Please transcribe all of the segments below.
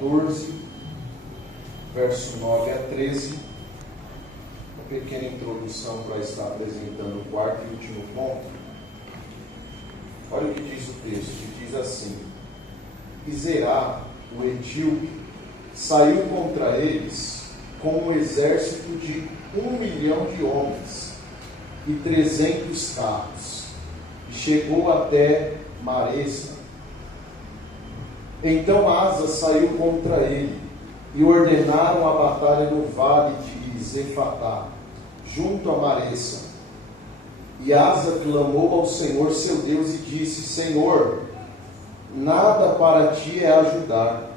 14, verso 9 a 13. Uma pequena introdução para estar apresentando o quarto e último ponto. Olha o que diz o texto, que diz assim: E Zerá, o etíope, saiu contra eles com um exército de 1 milhão de homens e 300 carros, e chegou até Maresa. Então Asa saiu contra ele, e ordenaram a batalha no vale de Zefatá, junto a Maresa. E Asa clamou ao Senhor seu Deus e disse: Senhor, nada para ti é ajudar,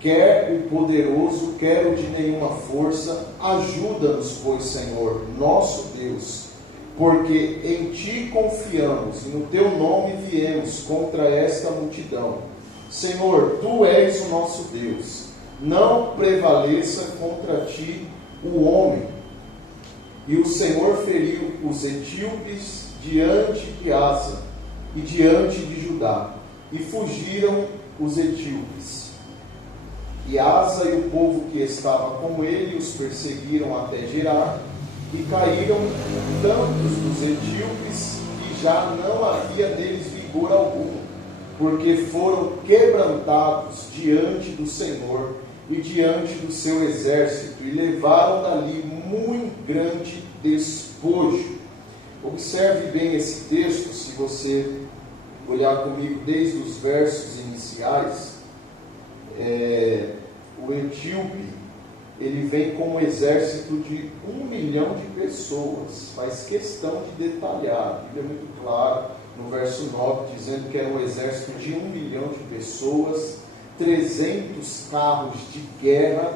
quer o poderoso, quer o de nenhuma força. Ajuda-nos, pois, Senhor, nosso Deus, porque em ti confiamos e no teu nome viemos contra esta multidão. Senhor, tu és o nosso Deus, não prevaleça contra ti o homem. E o Senhor feriu os etíopes diante de Asa e diante de Judá, e fugiram os etíopes. E Asa e o povo que estava com ele os perseguiram até Gerar, e caíram tantos dos etíopes que já não havia neles vigor algum, porque foram quebrantados diante do Senhor e diante do seu exército, e levaram dali muito grande despojo. Observe bem esse texto, se você olhar comigo desde os versos iniciais. O etíope, ele vem com um exército de 1 milhão de pessoas, faz questão de detalhar. A Bíblia é muito claro no verso 9, dizendo que era um exército de 1 milhão de pessoas, 300 carros de guerra.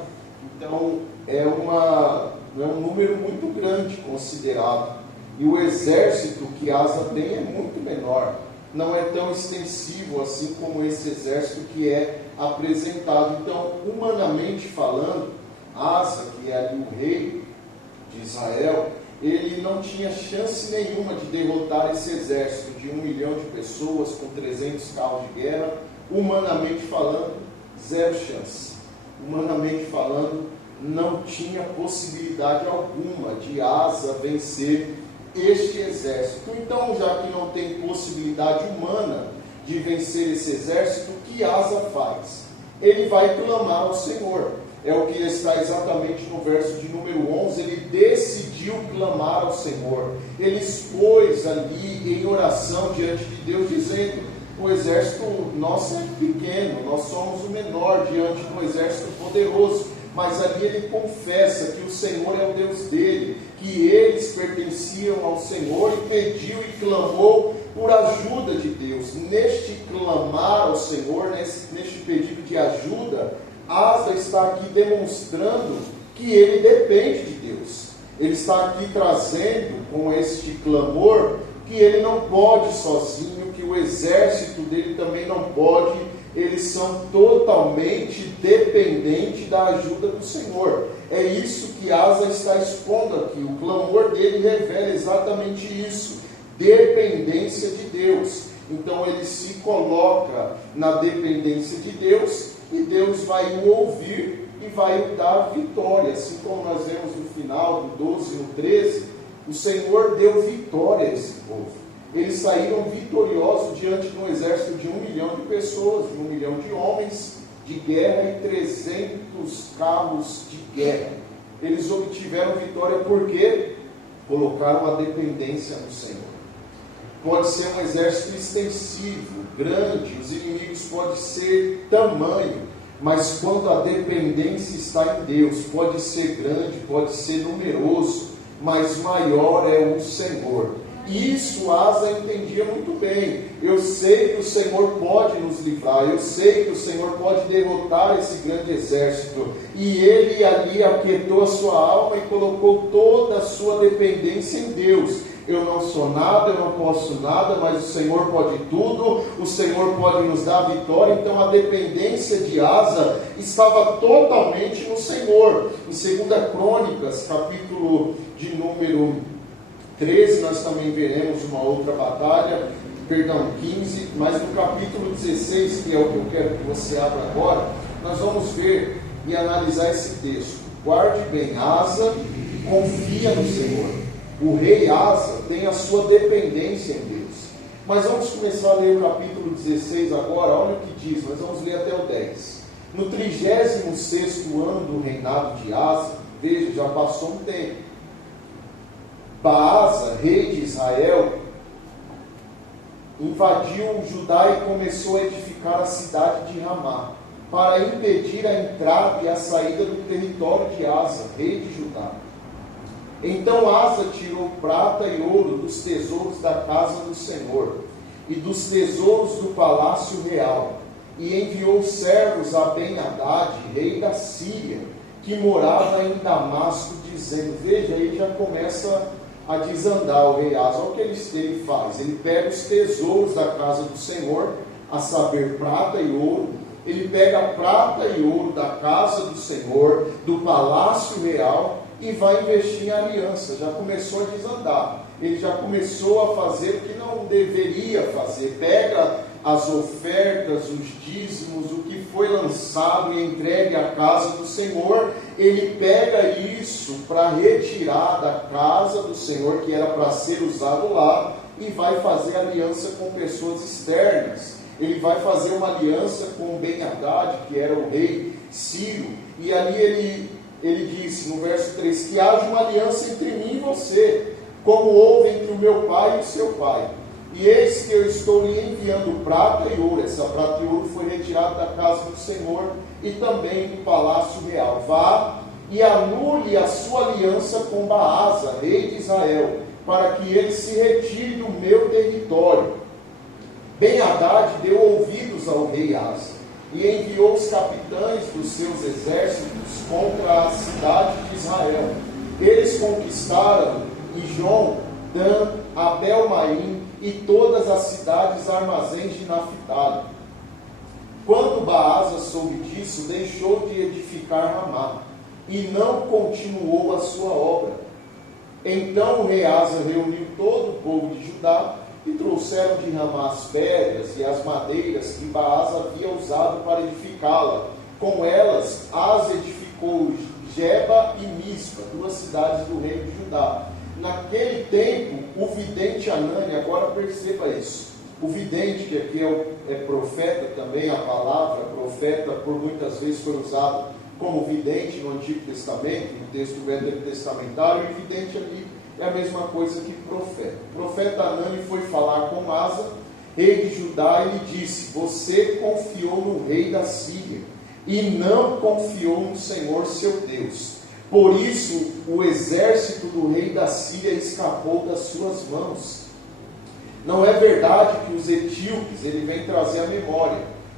Então é um número muito grande considerado. E o exército que Asa tem é muito menor, não é tão extensivo assim como esse exército que é apresentado. Então, humanamente falando, Asa, que é ali o rei de Israel, ele não tinha chance nenhuma de derrotar esse exército de 1 milhão de pessoas com 300 carros de guerra. Humanamente falando, zero chance. Humanamente falando, não tinha possibilidade alguma de Asa vencer este exército. Então, já que não tem possibilidade humana de vencer esse exército, o que Asa faz? Ele vai clamar ao Senhor. É o que está exatamente no verso de número 11. Ele decidiu clamar ao Senhor. Ele expôs ali em oração diante de Deus, dizendo: o exército nosso é pequeno, nós somos o menor diante de um exército poderoso. Mas ali ele confessa que o Senhor é o Deus dele, que eles pertenciam ao Senhor, e pediu e clamou por ajuda de Deus. Neste clamar ao Senhor, neste pedido de ajuda, Asa está aqui demonstrando que ele depende de Deus. Ele está aqui trazendo com este clamor que ele não pode sozinho, que o exército dele também não pode. Eles são totalmente dependentes da ajuda do Senhor. É isso que Asa está expondo aqui. O clamor dele revela exatamente isso: dependência de Deus. Então ele se coloca na dependência de Deus, e Deus vai o ouvir e vai o dar vitória. Assim como nós vemos no final do 12 e no 13, o Senhor deu vitória a esse povo. Eles saíram vitoriosos diante de um exército de 1 milhão de pessoas, de 1 milhão de homens de guerra e 300 carros de guerra. Eles obtiveram vitória porque colocaram a dependência no Senhor. Pode ser um exército extensivo, grande, os inimigos podem ser tamanho, mas quando a dependência está em Deus, pode ser grande, pode ser numeroso, mas maior é o Senhor. Isso Asa entendia muito bem. Eu sei que o Senhor pode nos livrar, eu sei que o Senhor pode derrotar esse grande exército. E ele ali aquietou a sua alma e colocou toda a sua dependência em Deus. Eu não sou nada, eu não posso nada, mas o Senhor pode tudo, o Senhor pode nos dar vitória. Então a dependência de Asa estava totalmente no Senhor. Em 2 Crônicas, capítulo de número 13, nós também veremos uma outra batalha, 15, mas no capítulo 16, que é o que eu quero que você abra agora, Nós vamos ver e analisar esse texto. Guarde bem, Asa confia no Senhor. O rei Asa tem a sua dependência em Deus. Mas vamos começar a ler o capítulo 16 agora. Olha o que diz, nós vamos ler até o 10. No 36º ano do reinado de Asa, veja, já passou um tempo, Baasa, rei de Israel, invadiu Judá e começou a edificar a cidade de Ramá, para impedir a entrada e a saída do território de Asa, rei de Judá. Então Asa tirou prata e ouro dos tesouros da casa do Senhor e dos tesouros do palácio real, e enviou servos a Ben-Hadad, rei da Síria, que morava em Damasco, dizendo, veja, aí já começa a desandar o rei Asa. Olha o que ele faz, ele pega os tesouros da casa do Senhor, a saber, prata e ouro, ele pega a prata e ouro da casa do Senhor, do palácio real, e vai investir em aliança. Já começou a desandar, ele já começou a fazer o que não deveria fazer, pega as ofertas, os dízimos, o que foi lançado e entregue à casa do Senhor, ele pega isso para retirar da casa do Senhor, que era para ser usado lá, e vai fazer aliança com pessoas externas. Ele vai fazer uma aliança com Ben-Hadad, que era o rei sírio, e ali ele disse no verso 3, que haja uma aliança entre mim e você, como houve entre o meu pai e o seu pai. E eis que eu estou lhe enviando prata e ouro. Essa prata e ouro foi retirada da casa do Senhor e também do palácio real. Vá e anule a sua aliança com Baasa, rei de Israel, para que ele se retire do meu território. Ben-Hadad deu ouvidos ao rei Asa e enviou os capitães dos seus exércitos contra a cidade de Israel. Eles conquistaram Ijon, Dan, Abel-Maim e todas as cidades armazéns de Naphtali. Quando Baasa soube disso, deixou de edificar Ramá e não continuou a sua obra. Então o rei Asa reuniu todo o povo de Judá e trouxeram de Ramá as pedras e as madeiras que Baasa havia usado para edificá-la. Com elas, Asa edificou Geba e Mispa, 2 cidades do reino de Judá. Naquele tempo, o vidente Anani, agora perceba isso, o vidente, que aqui é profeta também, a palavra profeta por muitas vezes foi usado como vidente no Antigo Testamento, no texto veterotestamentário, e vidente ali é a mesma coisa que profeta. O profeta Anani foi falar com Asa, rei de Judá, e lhe disse, você confiou no rei da Síria, e não confiou no Senhor seu Deus. Por isso, o exército do rei da Síria escapou das suas mãos. Não é verdade que os etíopes, ele vem trazer a memória,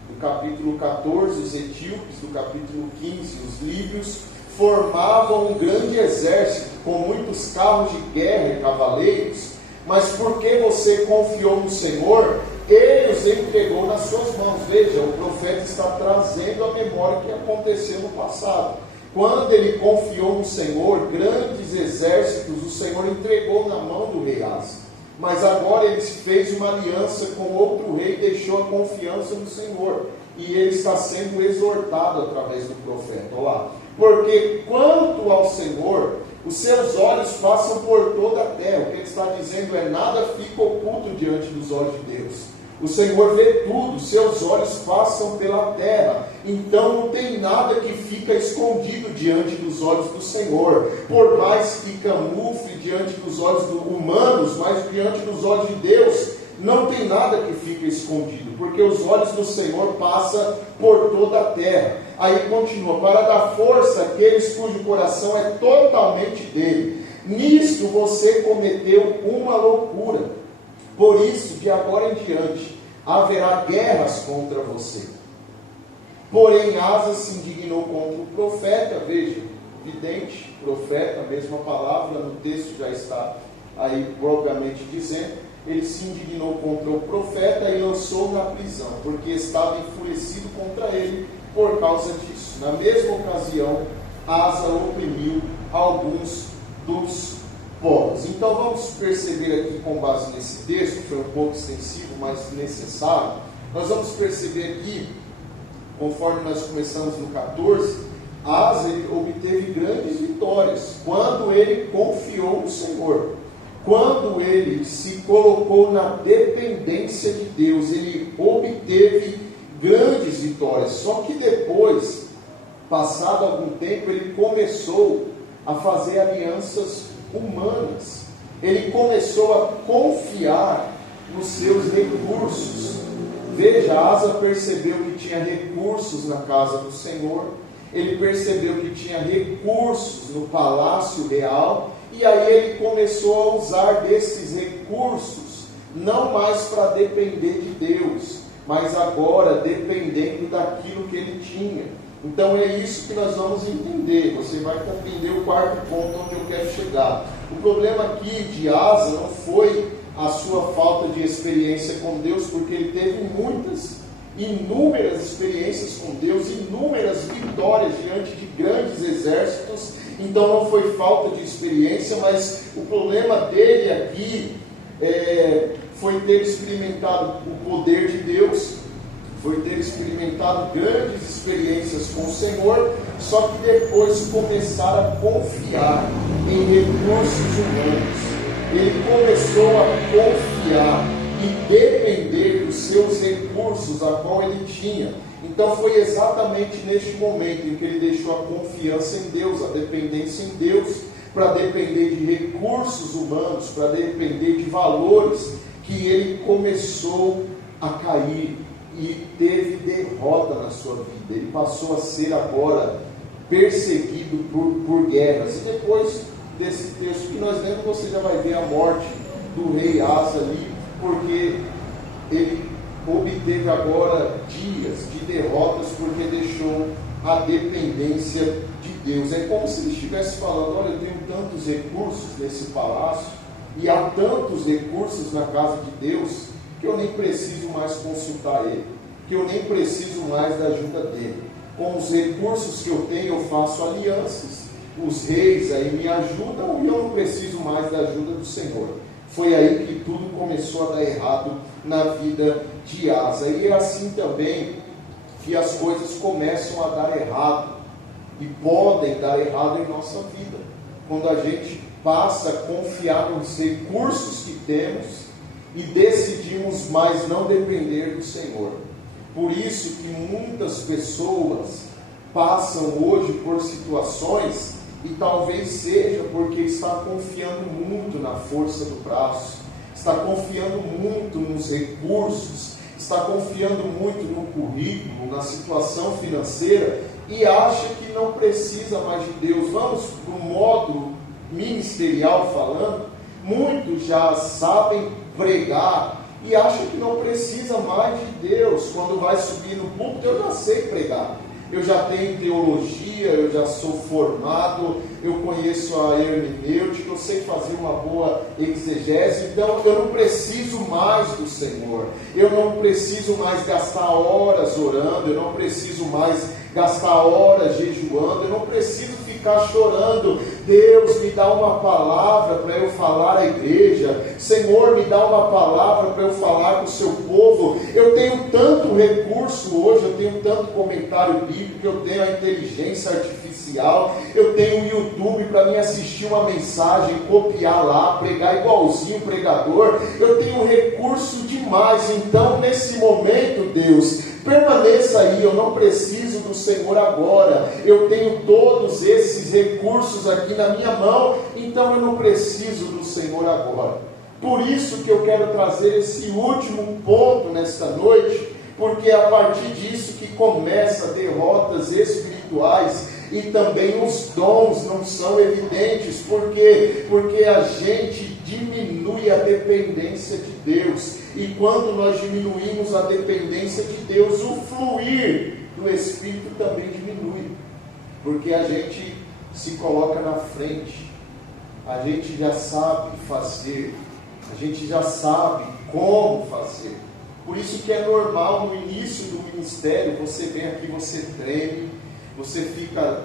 do capítulo 14, os etíopes, do capítulo 15, os líbios, formavam um grande exército, com muitos carros de guerra e cavaleiros, mas porque você confiou no Senhor, Ele os entregou nas suas mãos. Veja, o profeta está trazendo a memória que aconteceu no passado. Quando ele confiou no Senhor, grandes exércitos, o Senhor entregou na mão do rei Asa. Mas agora ele fez uma aliança com outro rei e deixou a confiança no Senhor. E ele está sendo exortado através do profeta. Olha lá. Porque quanto ao Senhor, os seus olhos passam por toda a terra. O que ele está dizendo é, nada fica oculto diante dos olhos de Deus. O Senhor vê tudo, seus olhos passam pela terra. Então não tem nada que fica escondido diante dos olhos do Senhor. Por mais que camufle diante dos olhos humanos, mas diante dos olhos de Deus, não tem nada que fica escondido, porque os olhos do Senhor passam por toda a terra. Aí continua, para dar força àqueles cujo coração é totalmente dele. Nisto você cometeu uma loucura. Por isso, de agora em diante, haverá guerras contra você. Porém, Asa se indignou contra o profeta. Veja, vidente, profeta, a mesma palavra, no texto já está aí propriamente dizendo. Ele se indignou contra o profeta e lançou na prisão, porque estava enfurecido contra ele por causa disso. Na mesma ocasião, Asa oprimiu alguns dos povos. Então vamos perceber aqui, com base nesse texto, que foi um pouco extensivo, mas necessário, nós vamos perceber aqui conforme nós começamos no 14, Asa obteve grandes vitórias quando ele confiou no Senhor. Quando ele se colocou na dependência de Deus, ele obteve grandes vitórias. Só que depois, passado algum tempo, ele começou a fazer alianças humanas. Ele começou a confiar nos seus recursos. Veja, Asa percebeu que tinha recursos na casa do Senhor, ele percebeu que tinha recursos no palácio real, e aí ele começou a usar desses recursos, não mais para depender de Deus, mas agora dependendo daquilo que ele tinha. Então é isso que nós vamos entender. Você vai entender o quarto ponto onde eu quero chegar. O problema aqui de Asa não foi a sua falta de experiência com Deus, porque ele teve inúmeras experiências com Deus, inúmeras vitórias diante de grandes exércitos. Então não foi falta de experiência, mas o problema dele aqui foi ter experimentado o poder de Deus, foi ter experimentado grandes experiências com o Senhor, só que depois começar a confiar em recursos humanos. Ele começou a confiar e depender dos seus recursos, a qual ele tinha. Então foi exatamente neste momento em que ele deixou a confiança em Deus, a dependência em Deus, para depender de recursos humanos, para depender de valores, que ele começou a cair e teve derrota na sua vida. Ele passou a ser agora perseguido por guerras. E depois desse texto que nós lemos, você já vai ver a morte do rei Asa ali, porque ele obteve agora dias de derrotas, porque deixou a dependência de Deus. É como se ele estivesse falando: olha, eu tenho tantos recursos nesse palácio, e há tantos recursos na casa de Deus, que eu nem preciso mais consultar ele, que eu nem preciso mais da ajuda dele. Com os recursos que eu tenho, eu faço alianças, os reis aí me ajudam, e eu não preciso mais da ajuda do Senhor. Foi aí que tudo começou a dar errado na vida de Asa. E é assim também que as coisas começam a dar errado, e podem dar errado em nossa vida, quando a gente passa a confiar nos recursos que temos e decidimos mais não depender do Senhor. Por isso que muitas pessoas passam hoje por situações, e talvez seja porque está confiando muito na força do braço, está confiando muito nos recursos, está confiando muito no currículo, na situação financeira, e acha que não precisa mais de Deus. Vamos para o modo ministerial falando, muitos já sabem pregar e acham que não precisa mais de Deus. Quando vai subir no púlpito, eu já sei pregar, eu já tenho teologia, eu já sou formado, eu conheço a hermenêutica, eu sei fazer uma boa exegese, então eu não preciso mais do Senhor, eu não preciso mais gastar horas orando, eu não preciso mais gastar horas jejuando, eu não preciso ficar chorando: Deus, me dá uma palavra para eu falar à igreja, Senhor, me dá uma palavra para eu falar com o seu povo. Eu tenho tanto recurso hoje, eu tenho tanto comentário bíblico, eu tenho a inteligência artificial, eu tenho o YouTube para me assistir uma mensagem, copiar lá, pregar igualzinho o pregador, eu tenho recurso demais. Então nesse momento, Deus, permaneça aí, eu não preciso do Senhor agora, eu tenho todos esses recursos aqui na minha mão, então eu não preciso do Senhor agora. Por isso que eu quero trazer esse último ponto nesta noite, porque é a partir disso que começa derrotas espirituais, e também os dons não são evidentes. Por quê? Porque a gente diminui a dependência de Deus, e quando nós diminuímos a dependência de Deus, o fluir do Espírito também diminui, porque a gente se coloca na frente, a gente já sabe fazer, a gente já sabe como fazer. Por isso que é normal no início do ministério, você vem aqui, você treme, você fica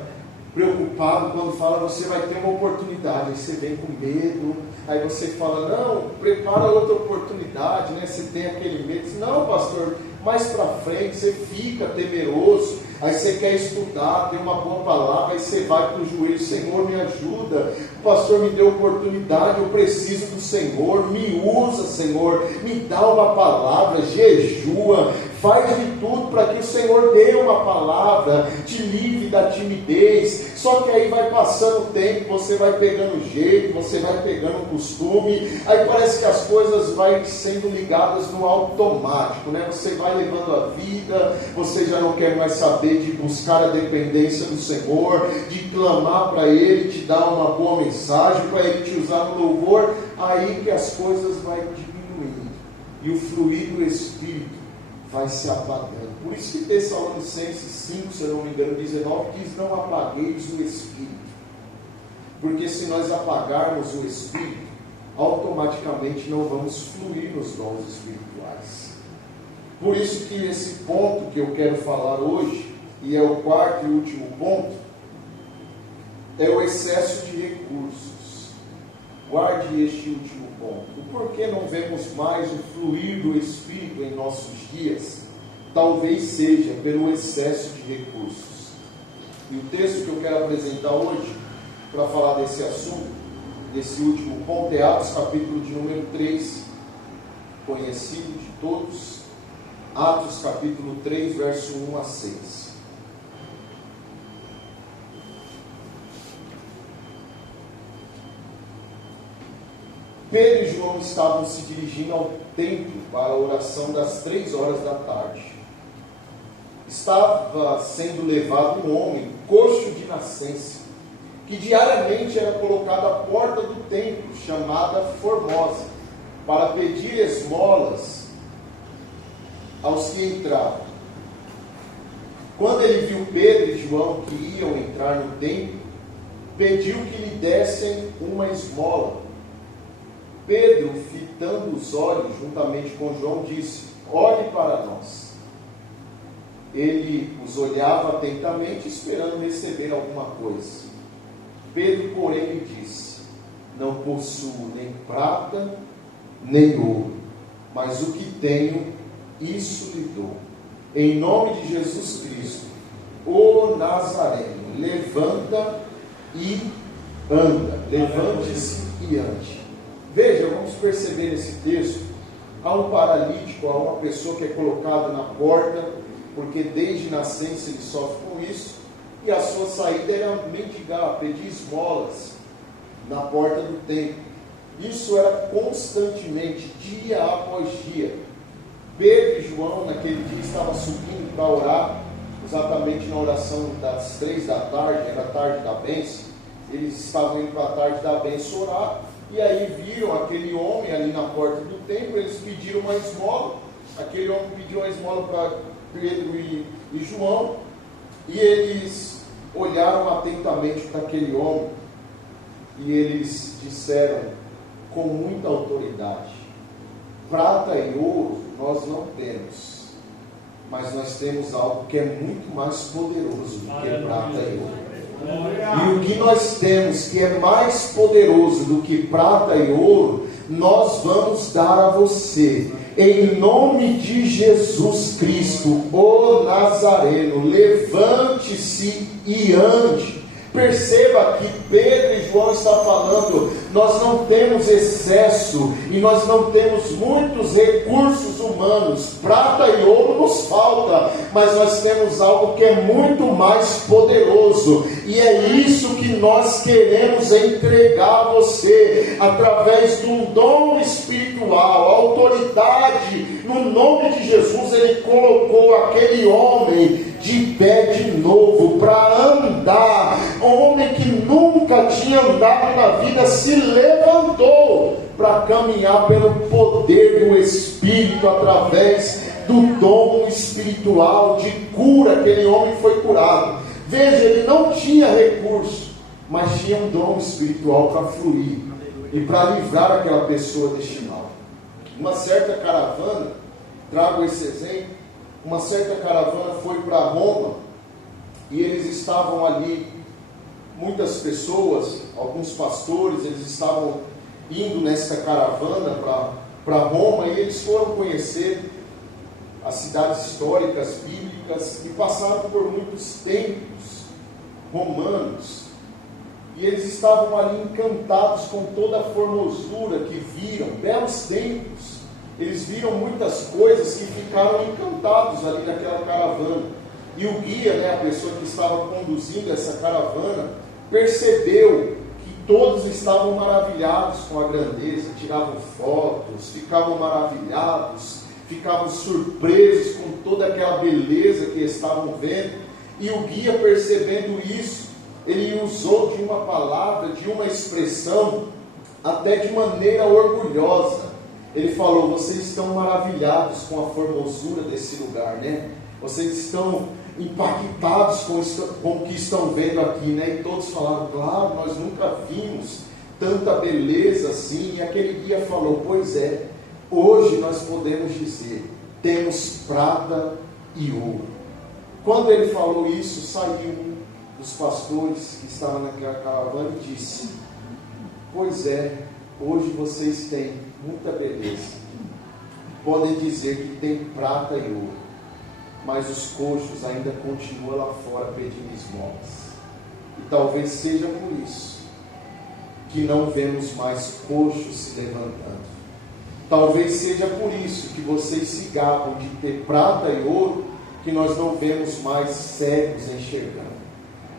preocupado quando fala, você vai ter uma oportunidade, aí você vem com medo, aí você fala, não, prepara outra oportunidade, né? Você tem aquele medo, não, pastor, mais para frente você fica temeroso, aí você quer estudar, tem uma boa palavra, aí você vai para o joelho, Senhor, me ajuda, o pastor me deu oportunidade, eu preciso do Senhor, me usa, Senhor, me dá uma palavra, jejua, faz de tudo para que o Senhor dê uma palavra, te livre da timidez. Só que aí vai passando o tempo, você vai pegando jeito, você vai pegando o costume, aí parece que as coisas vão sendo ligadas no automático, né? Você vai levando a vida, você já não quer mais saber de buscar a dependência do Senhor, de clamar para Ele, te dar uma boa mensagem, para Ele te usar no louvor, aí que as coisas vão diminuindo, e o fluir do Espírito vai se apagando. Por isso que Tessalonicenses 5, se eu não me engano, 19, diz, não apagueis o Espírito. Porque se nós apagarmos o Espírito, automaticamente não vamos fluir nos dons espirituais. Por isso que esse ponto que eu quero falar hoje, e é o quarto e último ponto, é o excesso de recursos. Guarde este último ponto. O porquê não vemos mais o fluir do Espírito em nossos dias? Talvez seja pelo excesso de recursos. E o texto que eu quero apresentar hoje, para falar desse assunto, desse último ponto, é Atos capítulo de número 3, conhecido de todos. Atos capítulo 3, verso 1 a 6. Pedro e João estavam se dirigindo ao templo para a oração das 3 horas da tarde. Estava sendo levado um homem, coxo de nascença, que diariamente era colocado à porta do templo, chamada Formosa, para pedir esmolas aos que entravam. Quando ele viu Pedro e João que iam entrar no templo, pediu que lhe dessem uma esmola. Pedro, fitando os olhos juntamente com João, disse, olhe para nós. Ele os olhava atentamente, esperando receber alguma coisa. Pedro, porém, lhe disse, não possuo nem prata, nem ouro, mas o que tenho, isso lhe dou. Em nome de Jesus Cristo, o Nazareno, levanta e anda. Levante-se e ande. Veja, vamos perceber nesse texto, há um paralítico, há uma pessoa que é colocada na porta, porque desde nascença ele sofre com isso, e a sua saída era mendigar, pedir esmolas na porta do templo. Isso era constantemente, dia após dia. Pedro e João, naquele dia, estavam subindo para orar, exatamente na oração das 3 da tarde, era a tarde da bênção. Eles estavam indo para a tarde da bênção orar, e aí viram aquele homem ali na porta do templo, eles pediram uma esmola, aquele homem pediu uma esmola para Pedro e João, e eles olharam atentamente para aquele homem, e eles disseram com muita autoridade, prata e ouro nós não temos, mas nós temos algo que é muito mais poderoso do que prata e ouro. E o que nós temos que é mais poderoso do que prata e ouro, nós vamos dar a você, em nome de Jesus Cristo, o Nazareno. Levante-se e ande. Perceba que Pedro e João estão falando, nós não temos excesso e nós não temos muitos recursos humanos, prata e ouro nos falta, mas nós temos algo que é muito mais poderoso, e é isso que nós queremos entregar a você, através de um dom espiritual, autoridade, no nome de Jesus. Ele colocou aquele homem de pé de novo, para andar. Homem que nunca tinha andado na vida, se levantou para caminhar pelo poder do Espírito, através do dom espiritual de cura. Aquele homem foi curado. Veja, ele não tinha recurso, mas tinha um dom espiritual para fluir e para livrar aquela pessoa deste mal. Uma certa caravana, trago esse exemplo, uma certa caravana foi para Roma, e eles estavam ali muitas pessoas, alguns pastores, eles estavam indo nesta caravana para Roma, e eles foram conhecer as cidades históricas, bíblicas, e passaram por muitos templos romanos, e eles estavam ali encantados com toda a formosura que viram, belos templos. Eles viram muitas coisas que ficaram encantados ali naquela caravana. E o guia, a pessoa que estava conduzindo essa caravana, percebeu que todos estavam maravilhados com a grandeza, tiravam fotos, ficavam maravilhados, ficavam surpresos com toda aquela beleza que estavam vendo. E o guia, percebendo isso, ele usou de uma palavra, de uma expressão, até de maneira orgulhosa. Ele falou: vocês estão maravilhados com a formosura desse lugar, né? Vocês estão impactados com o que estão vendo aqui, né? E todos falaram: claro, nós nunca vimos tanta beleza assim. E aquele guia falou: pois é, hoje nós podemos dizer, temos prata e ouro. Quando ele falou isso, saiu um dos pastores que estava naquela caravana e disse: pois é, hoje vocês têm muita beleza, podem dizer que tem prata e ouro, mas os coxos ainda continuam lá fora pedindo esmolas. E talvez seja por isso que não vemos mais coxos se levantando. Talvez seja por isso que vocês se gabam de ter prata e ouro, que nós não vemos mais cegos enxergando.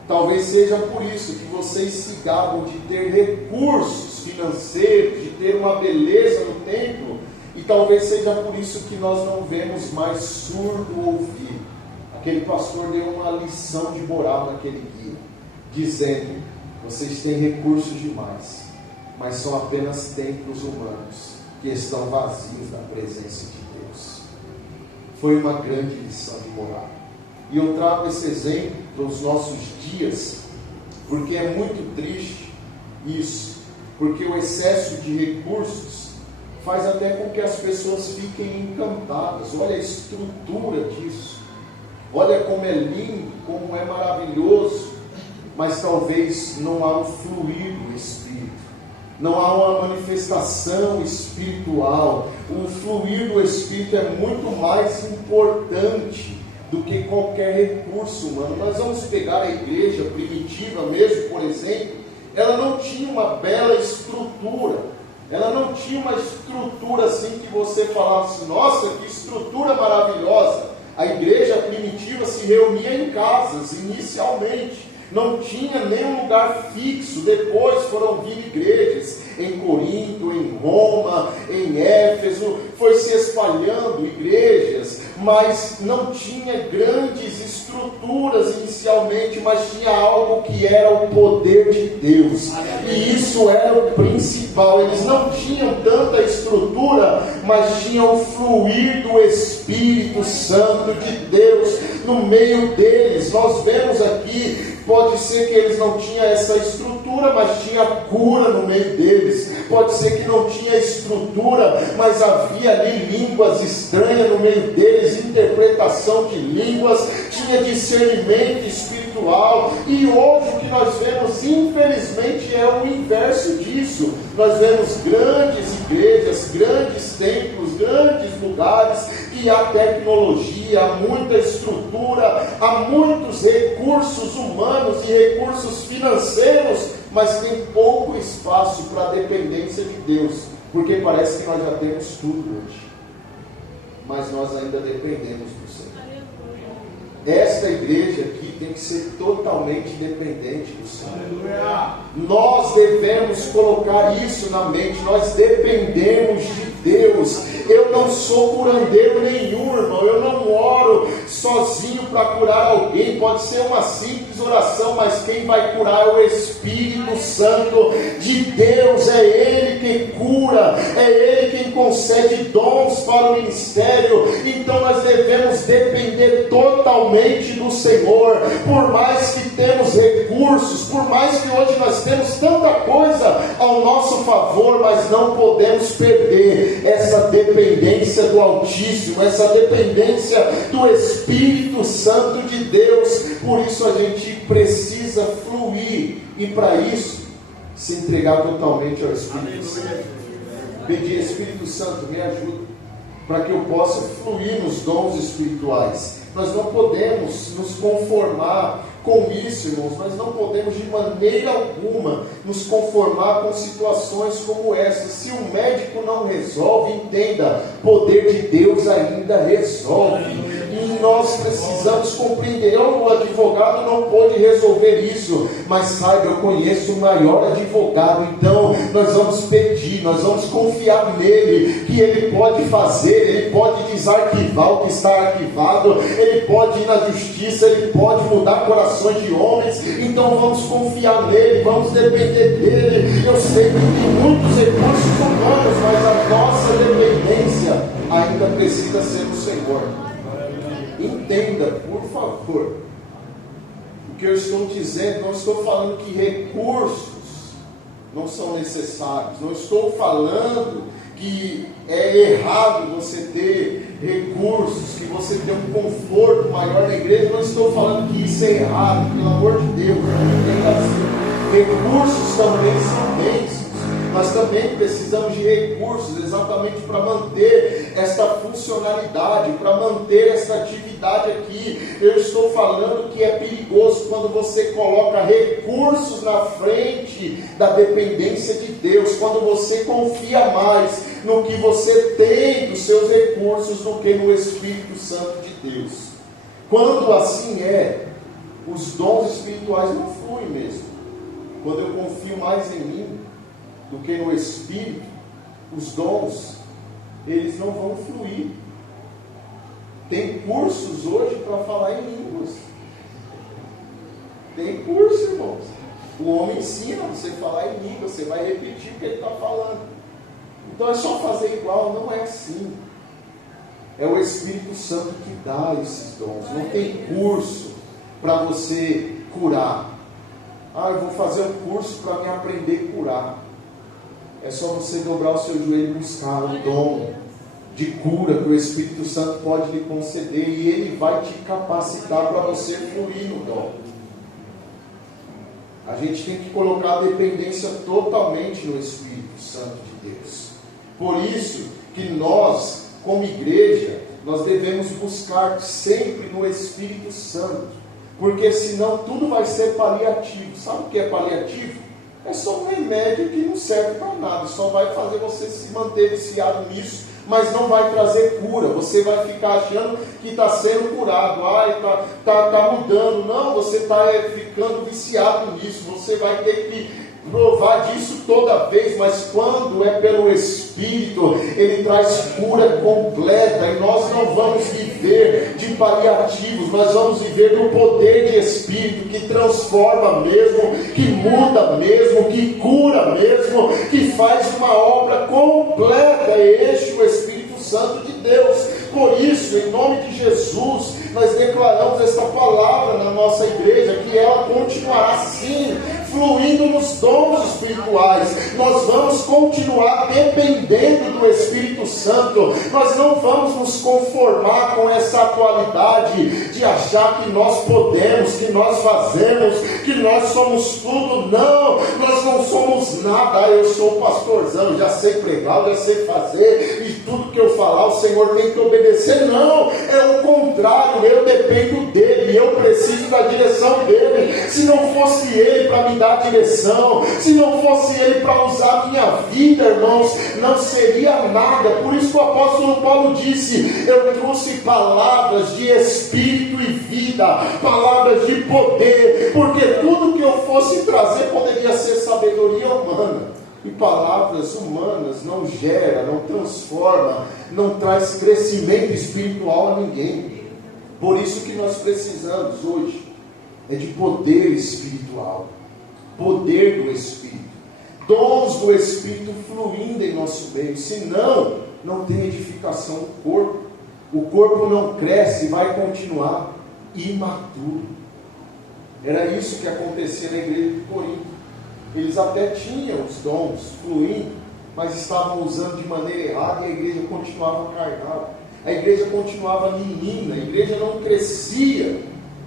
Talvez seja por isso que vocês se gabam de ter recursos financeiros, de ter uma beleza no templo, e talvez seja por isso que nós não vemos mais surdo ouvir. Aquele pastor deu uma lição de moral naquele guia, dizendo: vocês têm recursos demais, mas são apenas templos humanos que estão vazios da presença de Deus. Foi uma grande lição de moral. E eu trago esse exemplo para os nossos dias, porque é muito triste isso, porque o excesso de recursos faz até com que as pessoas fiquem encantadas. Olha a estrutura disso, olha como é lindo, como é maravilhoso, mas talvez não há um fluir do Espírito, não há uma manifestação espiritual. O fluir do Espírito é muito mais importante do que qualquer recurso humano. Nós vamos pegar a igreja primitiva mesmo, por exemplo. Ela não tinha uma bela estrutura, ela não tinha uma estrutura assim que você falasse: nossa, que estrutura maravilhosa. A igreja primitiva se reunia em casas inicialmente, não tinha nenhum lugar fixo. Depois foram vir igrejas em Corinto, em Roma, em Éfeso, foi se espalhando igrejas, mas não tinha grandes estruturas inicialmente, mas tinha algo que era o poder de Deus, e isso era o principal. Eles não tinham tanta estrutura, mas tinham o fluir do Espírito Santo de Deus no meio deles. Nós vemos aqui, pode ser que eles não tinham essa estrutura, mas tinha cura no meio deles. Pode ser que não tinha estrutura, mas havia ali línguas estranhas no meio deles, interpretação de línguas, tinha discernimento espiritual. E hoje o que nós vemos, infelizmente, é o inverso disso. Nós vemos grandes igrejas, grandes templos, grandes lugares, que há tecnologia, há muita estrutura, há muitos recursos humanos e recursos financeiros, mas tem pouco espaço para a dependência de Deus, porque parece que nós já temos tudo hoje, mas nós ainda dependemos do Senhor. Esta igreja aqui tem que ser totalmente dependente do Senhor. Nós devemos colocar isso na mente. Nós dependemos de Deus. Eu não sou curandeiro nenhum, irmão. Eu não oro sozinho para curar alguém. Pode ser uma simples oração, mas quem vai curar é o Espírito Santo de Deus. É Ele quem cura, é Ele quem concede dons para o ministério. Então nós devemos depender totalmente do Senhor. Por mais que temos recursos, por mais que hoje nós temos tanta coisa ao nosso favor, mas não podemos perder essa dependência do Altíssimo, essa dependência do Espírito Santo de Deus. Por isso a gente precisa fluir, e para isso, se entregar totalmente ao Espírito Santo. Pedir: Espírito Santo, me ajuda, para que eu possa fluir nos dons espirituais. Nós não podemos nos conformar com isso, irmãos. Nós não podemos de maneira alguma nos conformar com situações como essa. Se o médico não resolve, entenda, o poder de Deus ainda resolve. E nós precisamos compreender: o advogado não pôde resolver isso, mas saiba, eu conheço o maior advogado. Então nós vamos pedir, nós vamos confiar nele, que ele pode fazer, ele pode desarquivar o que está arquivado, ele pode ir na justiça, ele pode mudar corações de homens. Então vamos confiar nele, vamos depender dele. Eu sei que tem muitos recursos humanos, mas a nossa dependência ainda precisa ser do Senhor. Entenda, por favor, o que eu estou dizendo. Não estou falando que recursos não são necessários, não estou falando que é errado você ter recursos, que você ter um conforto maior na igreja. Não estou falando que isso é errado, pelo amor de Deus, não tem assim. Recursos também são bênçãos. Nós também precisamos de recursos exatamente para manter esta funcionalidade, para manter esta atividade aqui. Eu estou falando que é perigoso quando você coloca recursos na frente da dependência de Deus, quando você confia mais no que você tem dos seus recursos do que no Espírito Santo de Deus. Quando assim é, os dons espirituais não fluem mesmo. Quando eu confio mais em mim do que no Espírito, os dons, eles não vão fluir. Tem cursos hoje para falar em línguas. Tem curso, irmãos. O homem ensina você a falar em língua, você vai repetir o que ele está falando. Então é só fazer igual. Não é assim. É o Espírito Santo que dá esses dons. Não tem curso para você curar. Eu vou fazer um curso para me aprender a curar. É só você dobrar o seu joelho e buscar o dom de cura que o Espírito Santo pode lhe conceder, e ele vai te capacitar para você fluir no dom. A gente tem que colocar a dependência totalmente no Espírito Santo de Deus. Por isso que nós, como igreja, nós devemos buscar sempre no Espírito Santo, porque senão tudo vai ser paliativo. Sabe o que é paliativo? É só um remédio que não serve para nada, só vai fazer você se manter viciado nisso, mas não vai trazer cura. Você vai ficar achando que está sendo curado, está mudando. Não, você está ficando viciado nisso. Você vai ter que provar disso toda vez, mas quando é pelo Espírito, ele traz cura completa, e nós não vamos viver de paliativos, nós vamos viver do poder de Espírito, que transforma mesmo, que muda mesmo, que cura mesmo, que faz uma obra completa. É este o Espírito Santo de Deus. Por isso, em nome de Jesus, nós declaramos esta palavra na nossa igreja, que ela continuará assim, fluindo nos dons espirituais. Nós vamos continuar dependendo do Espírito Santo. Nós não vamos nos conformar com essa atualidade de achar que nós podemos, que nós fazemos, que nós somos tudo. Não, nós não somos nada. Eu sou o pastorzão, eu já sei pregar, eu já sei fazer, e tudo que eu falar o Senhor tem que obedecer. Não, é o contrário. Eu dependo dele, eu preciso da direção dele. Se não fosse ele para me dar a direção, se não fosse ele para usar a minha vida, irmãos, não seria nada. Por isso que o apóstolo Paulo disse: eu trouxe palavras de espírito e vida, palavras de poder, porque tudo que eu fosse trazer poderia ser sabedoria humana. E palavras humanas não gera, não transforma, não traz crescimento espiritual a ninguém. Por isso que nós precisamos hoje é de poder espiritual, poder do Espírito, dons do Espírito fluindo em nosso meio. Senão, não tem edificação do corpo. O corpo não cresce, vai continuar imaturo. Era isso que acontecia na igreja de Corinto. Eles até tinham os dons fluindo, mas estavam usando de maneira errada, e a igreja continuava carnal, a igreja continuava menina, a igreja não crescia.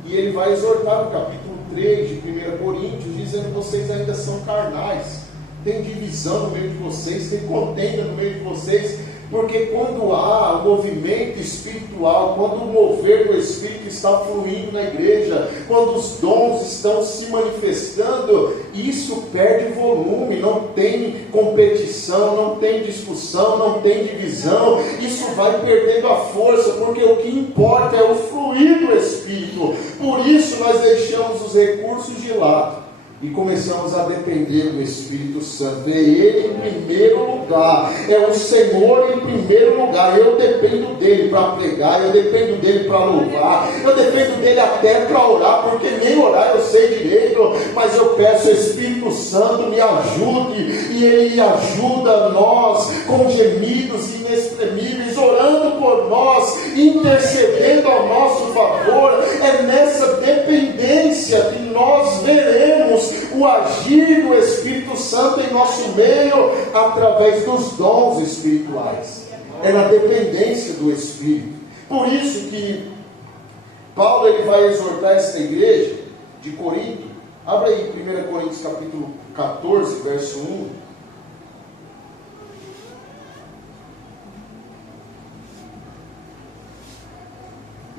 E ele vai exortar no capítulo 3 3 de 1 Coríntios, dizendo: vocês ainda são carnais, tem divisão no meio de vocês, tem contenda no meio de vocês, porque quando há um movimento espiritual, quando o mover do Espírito está fluindo na igreja, quando os dons estão se manifestando, isso perde volume, não tem competição, não tem discussão, não tem divisão, isso vai perdendo a força, porque o que importa é o fluir do Espírito. Por isso nós deixamos os recursos de lado e começamos a depender do Espírito Santo. É Ele em primeiro lugar, é o Senhor em primeiro lugar. Eu dependo dEle para pregar, eu dependo dEle para louvar, eu dependo dEle até para orar, porque nem orar eu sei direito, mas eu peço: Espírito Santo, me ajude, e Ele ajuda nós com gemidos inexprimíveis, orando por nós, intercedendo ao nosso favor. É nessa dependência que nós veremos o agir do Espírito Santo em nosso meio, através dos dons espirituais. É na dependência do Espírito. Por isso que Paulo ele vai exortar esta igreja de Corinto. Abre aí 1 Coríntios capítulo 14, verso 1.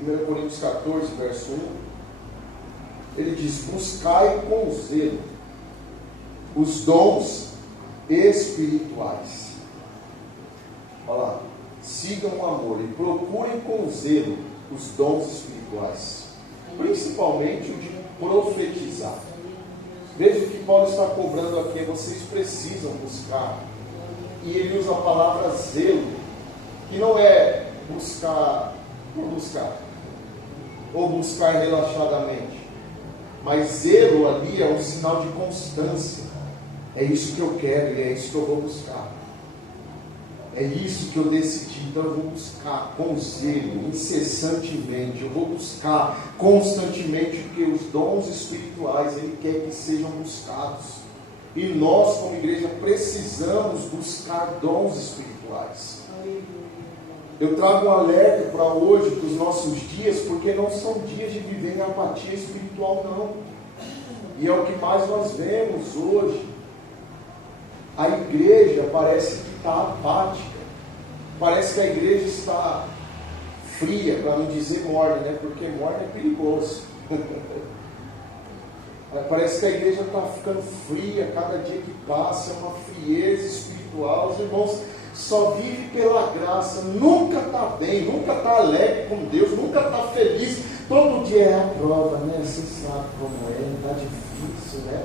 1 Coríntios 14, verso 1. Ele diz: buscai com zelo os dons espirituais. Olha lá. Sigam o amor e procurem com zelo os dons espirituais, principalmente o de profetizar. Veja o que Paulo está cobrando aqui: vocês precisam buscar. E ele usa a palavra zelo, que não é buscar por buscar, ou buscar relaxadamente, mas zelo ali é um sinal de constância. É isso que eu quero e é isso que eu vou buscar. É isso que eu decidi, então eu vou buscar com zelo, incessantemente. Eu vou buscar constantemente, porque os dons espirituais Ele quer que sejam buscados. E nós, como igreja, precisamos buscar dons espirituais. Eu trago um alerta para hoje, para os nossos dias, porque não são dias de viver em apatia espiritual, não. E é o que mais nós vemos hoje. A igreja parece que está apática. Parece que a igreja está fria, para não dizer morna, né? Porque morna é perigoso. Parece que a igreja está ficando fria, cada dia que passa é uma frieza espiritual. Os irmãos só vivem pela graça, nunca está bem, nunca está alegre com Deus, nunca está feliz. Todo dia é a prova, né? Você sabe como é, está difícil, né?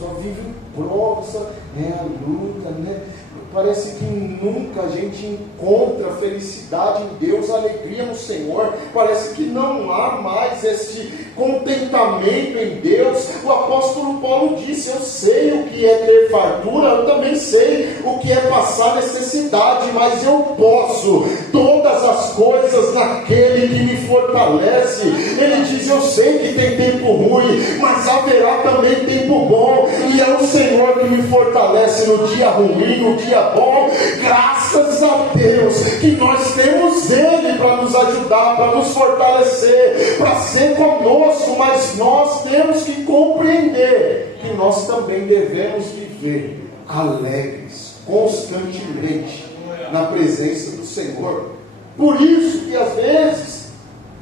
Só vive em prova, é a luta, né? Parece que nunca a gente encontra felicidade em Deus, alegria no Senhor. Parece que não há mais esse contentamento em Deus. O apóstolo Paulo disse: eu sei o que é ter fartura, eu também sei o que é passar necessidade, mas eu posso todas as coisas naquele que me fortalece. Ele diz: eu sei que tem tempo ruim, mas haverá também tempo bom, e é o Senhor que me fortalece no dia ruim, no dia bom. Graças a Deus que nós temos Ele para nos ajudar, para nos fortalecer, para ser conosco, mas nós temos que compreender que nós também devemos viver alegres, constantemente, na presença do Senhor. Por isso que às vezes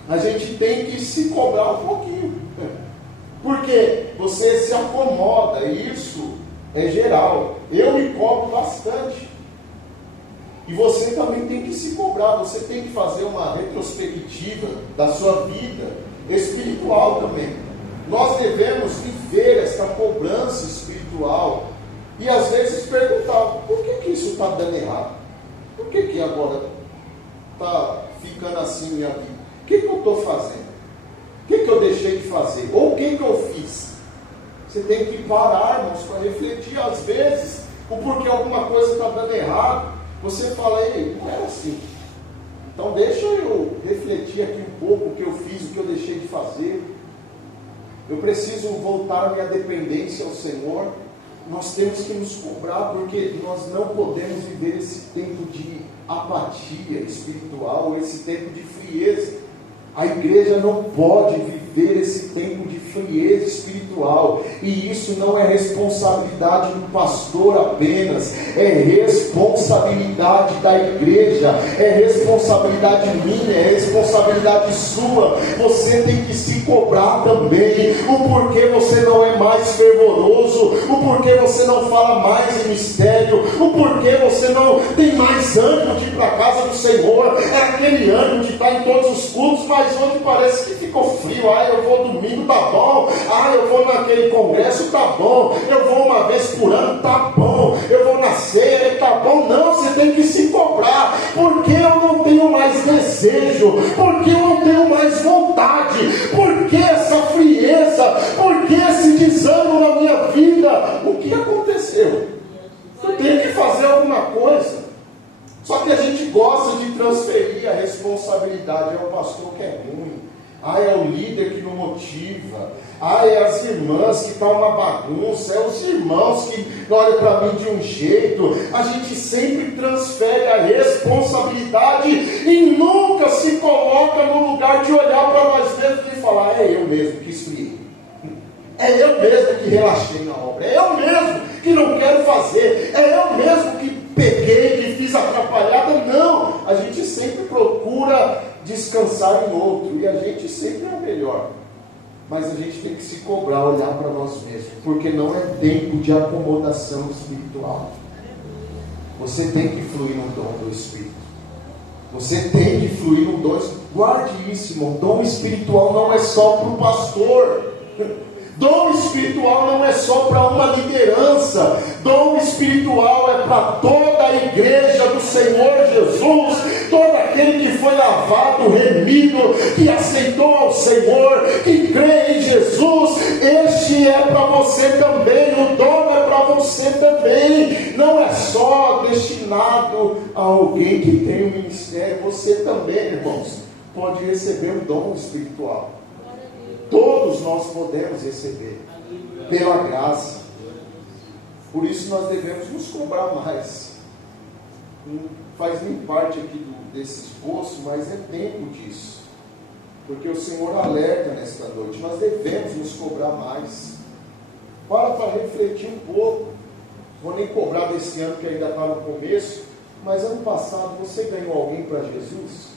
a gente tem que se cobrar um pouquinho, porque você se acomoda, e isso é geral. Eu me cobro bastante, e você também tem que se cobrar. Você tem que fazer uma retrospectiva da sua vida espiritual também. Nós devemos viver esta cobrança espiritual e às vezes perguntar: por que isso está dando errado? Por que agora está ficando assim minha vida? O que eu estou fazendo? O que eu deixei de fazer? Ou o que eu fiz? Você tem que parar, irmãos, para refletir. Às vezes, o porquê alguma coisa está dando errado, você fala: ei, não era assim. Então deixa eu refletir aqui um pouco o que eu fiz, o que eu deixei de fazer. Eu preciso voltar a minha dependência ao Senhor. Nós temos que nos cobrar, porque nós não podemos viver esse tempo de apatia espiritual, esse tempo de frieza. A igreja não pode viver esse tempo de frieza espiritual. E isso não é responsabilidade do pastor apenas, é responsabilidade da igreja, é responsabilidade minha, é responsabilidade sua. Você tem que se cobrar também. O porquê você não é mais fervoroso, o porquê você não fala mais em mistério, o porquê você não tem mais ânimo de ir para a casa do Senhor. É aquele ânimo de estar em todos os cultos, mas hoje parece que ficou frio. Eu vou domingo, tá bom. Eu vou naquele congresso, tá bom. Eu vou uma vez por ano, tá bom. Eu vou na ceia, tá bom. Não, você tem que se cobrar. Porque eu não tenho mais desejo, porque eu não tenho mais vontade, porque essa frieza, porque esse desânimo na minha vida. O que aconteceu? Eu tenho que fazer alguma coisa. Só que a gente gosta de transferir a responsabilidade. É o pastor que é ruim, é o líder que não motiva, é as irmãs que estão uma bagunça, é os irmãos que olham para mim de um jeito. A gente sempre transfere a responsabilidade e nunca se coloca no lugar de olhar para nós mesmos e falar: é eu mesmo que esfriei, é eu mesmo que relaxei na obra, é eu mesmo que não quero fazer, é eu mesmo que peguei, que fiz atrapalhada. Não, a gente sempre procura descansar em outro, e a gente sempre é o melhor, mas a gente tem que se cobrar, olhar para nós mesmos, porque não é tempo de acomodação espiritual. Você tem que fluir no dom do Espírito, você tem que fluir no dom. Guarde isso, irmão. Dom espiritual não é só para o pastor. Dom espiritual não é só para uma liderança. Dom espiritual é para toda a igreja do Senhor Jesus. Todo aquele que foi lavado, remido, que aceitou ao Senhor, que crê em Jesus. Este é para você também. O dom é para você também. Não é só destinado a alguém que tem um ministério. Você também, irmãos, pode receber um dom espiritual. Todos nós podemos receber, pela graça. Por isso nós devemos nos cobrar mais. Não faz nem parte aqui desse esboço, mas é tempo disso. Porque o Senhor alerta nesta noite. Nós devemos nos cobrar mais. Para refletir um pouco. Vou nem cobrar desse ano que ainda está no começo, mas ano passado você ganhou alguém para Jesus?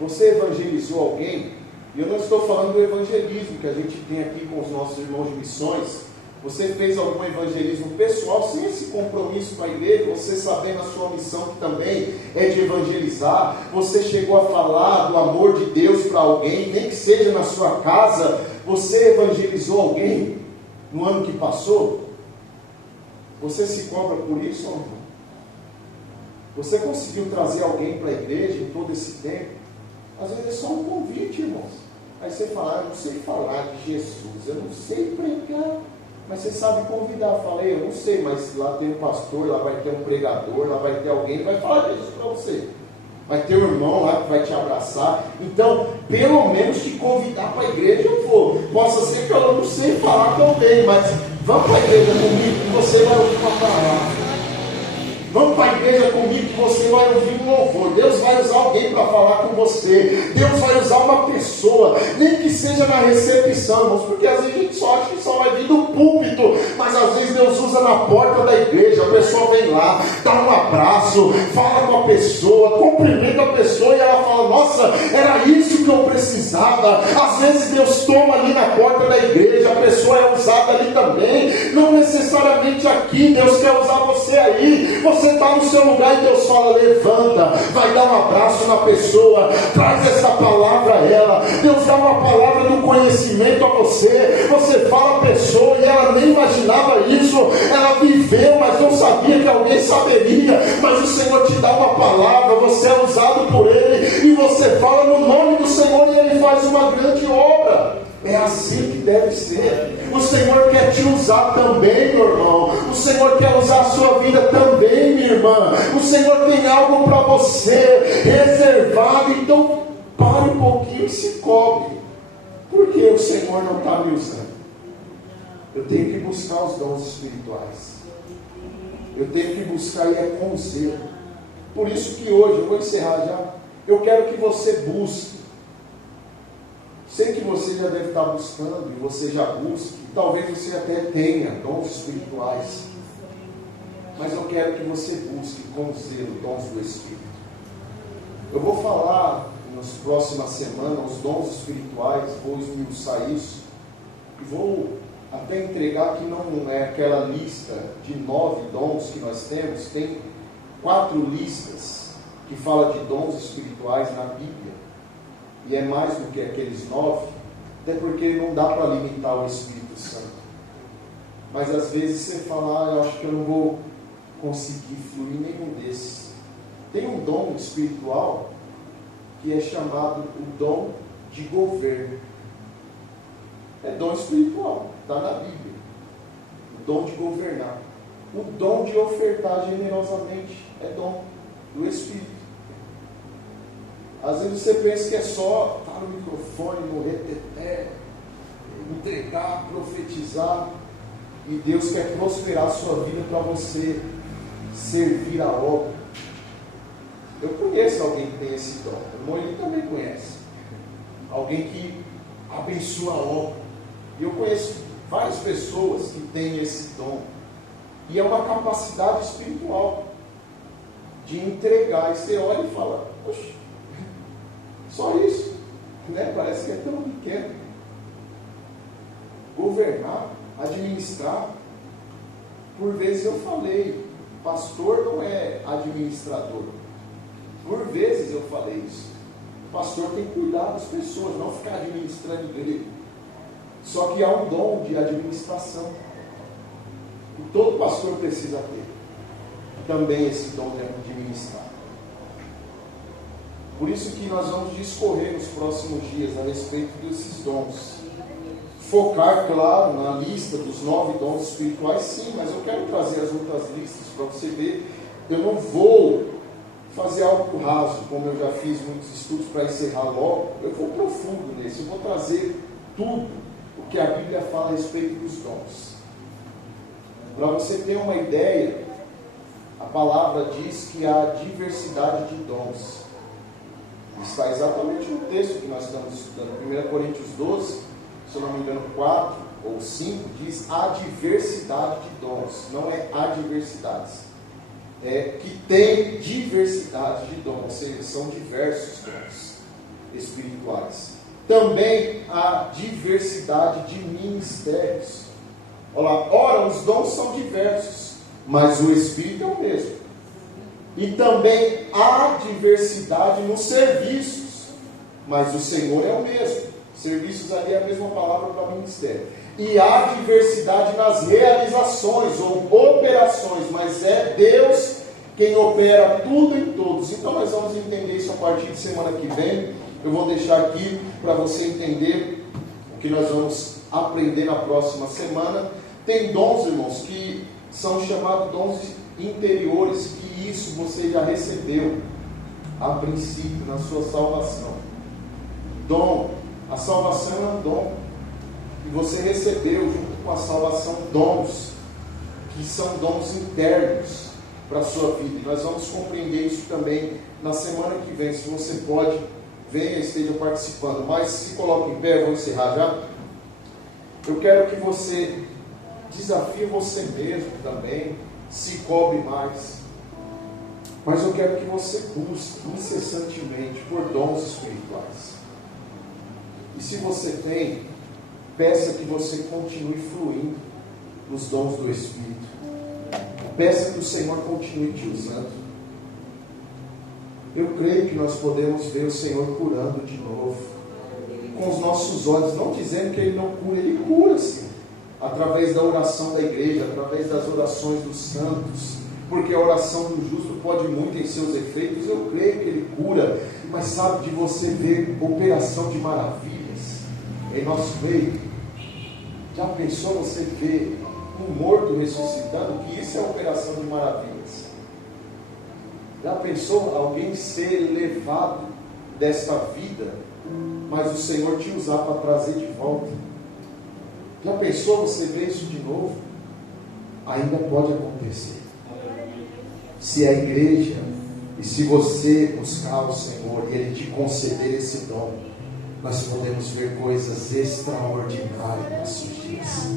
Você evangelizou alguém? E eu não estou falando do evangelismo que a gente tem aqui com os nossos irmãos de missões. Você fez algum evangelismo pessoal, sem esse compromisso com a igreja, você sabendo a sua missão que também é de evangelizar. Você chegou a falar do amor de Deus para alguém, nem que seja na sua casa. Você evangelizou alguém no ano que passou? Você se cobra por isso ou não? Você conseguiu trazer alguém para a igreja em todo esse tempo? Às vezes é só um convite, irmãos. Aí você fala: eu não sei falar de Jesus, eu não sei pregar, mas você sabe convidar. Falei: eu não sei, mas lá tem um pastor, lá vai ter um pregador, lá vai ter alguém que vai falar de Jesus para você. Vai ter um irmão lá que vai te abraçar. Então, pelo menos te convidar para a igreja eu vou. Possa ser que eu não sei falar tão bem, mas vamos para a igreja comigo que você vai ouvir uma palavra. Vamos para a igreja comigo que você vai ouvir um louvor. Deus vai usar alguém para falar com você. Deus vai usar uma pessoa, nem que seja na recepção, irmãos, porque às vezes a gente só acha que só vai vir do púlpito, mas às vezes Deus usa na porta da igreja. A pessoa vem lá, dá um abraço, fala com a pessoa, cumprimenta a pessoa e ela fala: nossa, era isso que eu precisava. Às vezes Deus toma ali na porta da igreja, a pessoa é usada ali também, não necessariamente aqui. Deus quer usar você aí. Você está no seu lugar e Deus fala: levanta, vai dar um abraço na pessoa, traz essa palavra a ela. Deus dá uma palavra do conhecimento a você. Você fala a pessoa e ela nem imaginava isso, ela viveu, mas não sabia que alguém saberia. Mas o Senhor te dá uma palavra, você é usado por Ele e você fala no nome do Senhor e Ele faz uma grande obra. É assim que deve ser. O Senhor quer te usar também, meu irmão. O Senhor quer usar a sua vida também, minha irmã. O Senhor tem algo para você reservado. Então pare um pouquinho e se cobre. Por que o Senhor não está me usando? Eu tenho que buscar os dons espirituais. Eu tenho que buscar, e é com zelo. Por isso que hoje, eu vou encerrar já, eu quero que você busque Sei que você já deve estar buscando, e você já busca, e talvez você até tenha dons espirituais. Mas eu quero que você busque com zelo dons do Espírito. Eu vou falar nas próximas semanas os dons espirituais, vou esmiuçar isso, e vou até entregar que não é aquela lista de 9 dons que nós temos, tem 4 listas que falam de dons espirituais na Bíblia, e é mais do que aqueles 9, até porque não dá para limitar o Espírito Santo. Mas às vezes você fala, eu acho que eu não vou conseguir fluir nenhum desses. Tem um dom espiritual que é chamado o dom de governo. É dom espiritual, está na Bíblia. O dom de governar. O dom de ofertar generosamente é dom do Espírito. Às vezes você pensa que é só estar no microfone, no reteté, entregar, profetizar, e Deus quer prosperar a sua vida para você servir a obra. Eu conheço alguém que tem esse dom. O Moisés também conhece. Alguém que abençoa a obra. E eu conheço várias pessoas que têm esse dom. E é uma capacidade espiritual de entregar. E você olha e fala, poxa, só isso, né? Parece que é tão pequeno. Governar, administrar. Por vezes eu falei, pastor não é administrador. Por vezes eu falei isso. O pastor tem que cuidar das pessoas, não ficar administrando igreja. Só que há um dom de administração. E todo pastor precisa ter. Também esse dom de administrar. Por isso que nós vamos discorrer nos próximos dias a respeito desses dons. Focar, claro, na lista dos 9 dons espirituais, sim, mas eu quero trazer as outras listas para você ver. Eu não vou fazer algo raso, como eu já fiz muitos estudos para encerrar logo. Eu vou profundo nesse, eu vou trazer tudo o que a Bíblia fala a respeito dos dons. Para você ter uma ideia, a palavra diz que há diversidade de dons. Está exatamente no texto que nós estamos estudando, 1 Coríntios 12, se eu não me engano 4 ou 5, diz a diversidade de dons, não é adversidades. É que tem diversidade de dons, ou seja, são diversos dons espirituais. Também há diversidade de ministérios. Olha lá, ora, os dons são diversos, mas o Espírito é o mesmo. E também há diversidade nos serviços, mas o Senhor é o mesmo. Serviços ali é a mesma palavra para ministério. E há diversidade nas realizações ou operações, mas é Deus quem opera tudo em todos. Então nós vamos entender isso a partir de semana que vem. Eu vou deixar aqui para você entender o que nós vamos aprender na próxima semana. Tem dons, irmãos, que são chamados dons interiores, que isso você já recebeu a princípio na sua salvação. Dom, a salvação é um dom, e você recebeu junto com a salvação dons, que são dons internos para a sua vida, e nós vamos compreender isso também na semana que vem. Se você pode, venha e esteja participando, mas se coloque em pé, eu vou encerrar já. Eu quero que você desafie você mesmo também, se cobre mais, mas eu quero que você busque incessantemente por dons espirituais. E se você tem, peça que você continue fluindo nos dons do Espírito. Peça que o Senhor continue te usando. Eu creio que nós podemos ver o Senhor curando de novo, com os nossos olhos, não dizendo que Ele não cura, Ele cura sim, através da oração da igreja, através das orações dos santos, porque a oração do justo pode muito em seus efeitos. Eu creio que Ele cura, mas sabe, de você ver operação de maravilhas em nosso meio. Já pensou você ver um morto ressuscitando? Que isso é operação de maravilhas. Já pensou alguém ser levado desta vida, mas o Senhor te usar para trazer de volta? Já pensou você ver isso de novo? Ainda pode acontecer, se a igreja, e se você buscar o Senhor e Ele te conceder esse dom, nós podemos ver coisas extraordinárias em nossos dias.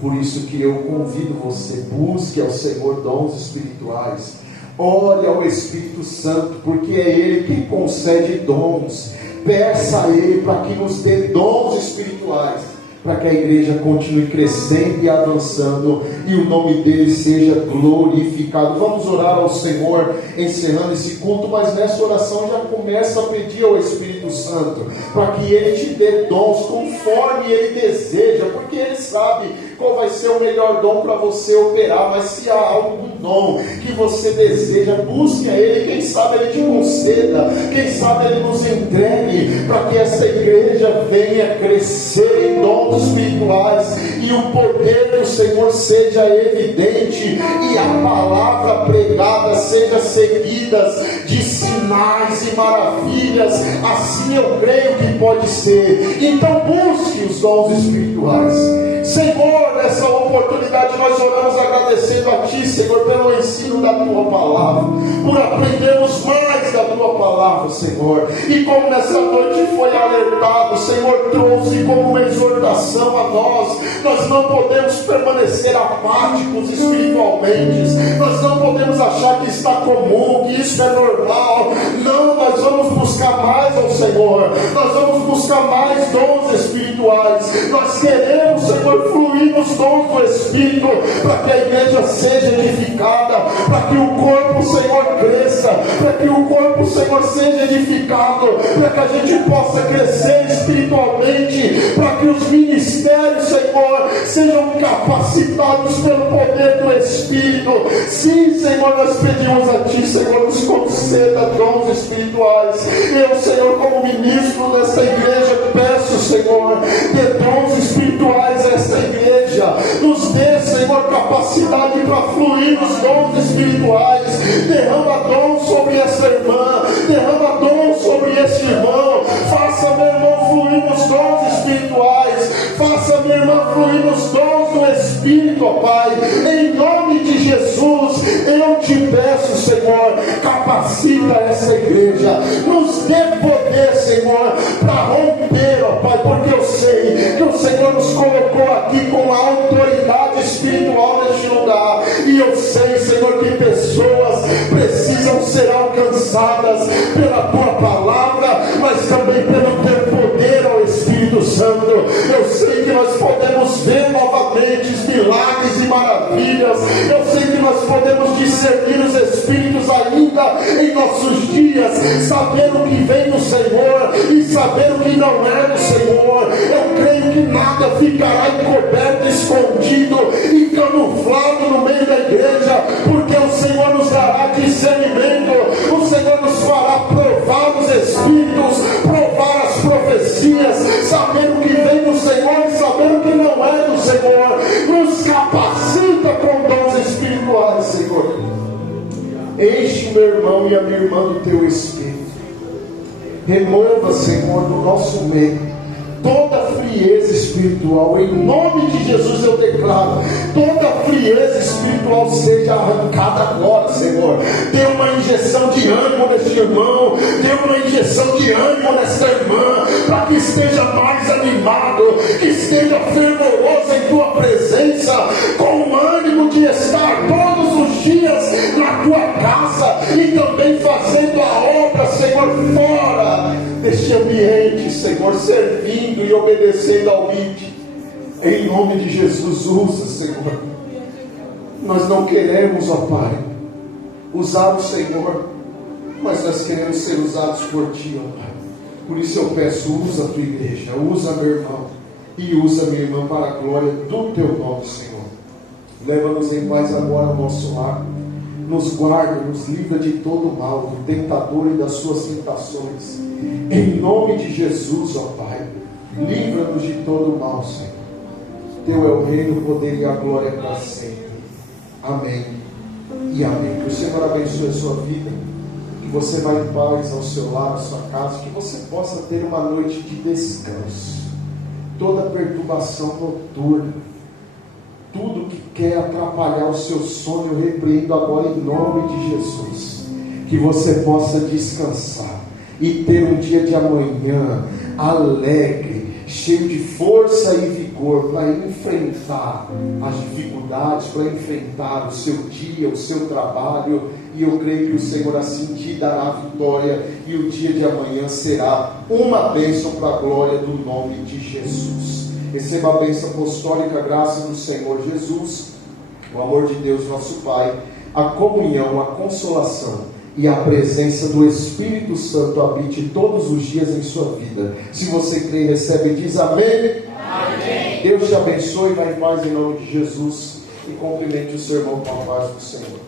Por isso que eu convido você, busque ao Senhor dons espirituais, ore ao Espírito Santo, porque é Ele quem concede dons. Peça a Ele para que nos dê dons espirituais, para que a igreja continue crescendo e avançando, e o nome dele seja glorificado. Vamos orar ao Senhor, encerrando esse culto, mas nessa oração já começa a pedir ao Espírito Santo, para que Ele te dê dons, conforme Ele deseja, porque Ele sabe qual vai ser o melhor dom para você operar. Mas se há algum dom que você deseja, busque a Ele, quem sabe Ele te conceda, quem sabe Ele nos entregue, para que essa igreja venha crescer em dons espirituais, e o poder do Senhor seja evidente, e a palavra pregada seja seguida de sinais e maravilhas. Assim eu creio que pode ser. Então busque os dons espirituais. Senhor, nessa oportunidade nós oramos agradecendo a Ti, Senhor, pelo ensino da Tua palavra, por aprendermos mais da Tua palavra, Senhor. E como nessa noite foi alertado, Senhor, trouxe como uma exortação a nós. Nós não podemos permanecer apáticos espiritualmente. Nós não podemos achar que está comum, que isso é normal. Não, nós vamos buscar mais ao Senhor. Nós vamos buscar mais dons espirituais. Nós queremos, Senhor, fluir nos dons do Espírito, para que a igreja seja edificada, para que o corpo, Senhor, cresça, para que o corpo, Senhor, seja edificado, para que a gente possa crescer espiritualmente, para que os ministérios, Senhor, sejam capacitados pelo poder do Espírito. Sim, Senhor, nós pedimos a Ti, Senhor, nos conceda dons espirituais. Eu, Senhor, como ministro dessa igreja, peço, Senhor, dê dons espirituais a esta igreja. Nos dê, Senhor, capacidade para fluir nos dons espirituais. Derrama dons sobre essa irmã, derrama dons sobre este irmão. Faça meu irmão fluir nos dons espirituais, faça minha irmã fluir nos dons do Espírito, ó Pai. Em nome de Jesus, eu te peço, Senhor, capacita essa igreja, nos dê poder, Senhor, para romper, ó Pai, porque eu sei que o Senhor nos colocou aqui com a autoridade espiritual neste lugar, e eu sei, Senhor, que pessoas precisam ser alcançadas pela Tua palavra, mas também pelo Teu poder, ó Espírito Santo. Eu sei que nós podemos ver novamente milagres e maravilhas. Eu sei que nós podemos discernir os Espíritos ainda em nossos dias, saber o que vem do Senhor e saber o que não é do Senhor. Eu creio que nada ficará encoberto, escondido e camuflado no meio da igreja, porque o Senhor nos dará discernimento, o Senhor nos fará provar os Espíritos, provar as profecias, saber o que vem do Senhor e saber o que não é do Senhor. Nos capacita com dons espirituais, Senhor. Enche meu irmão e a minha irmã do Teu Espírito. Remova, Senhor, do nosso meio toda frieza espiritual. Em nome de Jesus eu declaro: toda frieza espiritual seja arrancada agora, Senhor. Dê uma injeção de ânimo neste irmão, dê uma injeção de ânimo nesta irmã, para que esteja mais animado, que esteja fervoroso em Tua presença, com o ânimo de estar todos os dias na Tua casa e também fazendo a obra, Senhor, fora deste ambiente, Senhor, servindo e obedecendo ao ID. Em nome de Jesus, usa, Senhor. Nós não queremos, ó Pai, usar o Senhor, mas nós queremos ser usados por Ti, ó Pai. Por isso eu peço, usa a Tua igreja, usa meu irmão e usa minha irmã para a glória do Teu nome, Senhor. Leva-nos em paz agora ao nosso lar. Nos guarda, nos livra de todo mal, do tentador e das suas tentações. Em nome de Jesus, ó Pai, livra-nos de todo mal, Senhor. Teu é o reino, o poder e a glória para sempre. Amém e amém. Que o Senhor abençoe a sua vida, que você vá em paz ao seu lar, à sua casa, que você possa ter uma noite de descanso. Toda perturbação noturna, tudo que quer atrapalhar o seu sono, eu repreendo agora em nome de Jesus. Que você possa descansar e ter um dia de amanhã alegre, cheio de força e vigor para enfrentar as dificuldades, para enfrentar o seu dia, o seu trabalho. E eu creio que o Senhor assim te dará a vitória, e o dia de amanhã será uma bênção para a glória do nome de Jesus. Receba a bênção apostólica, a graça do Senhor Jesus, o amor de Deus nosso Pai, a comunhão, a consolação e a presença do Espírito Santo habite todos os dias em sua vida. Se você crê e recebe, diz amém. Amém. Deus te abençoe, vai em paz em nome de Jesus, e cumprimente o seu irmão com a paz do Senhor.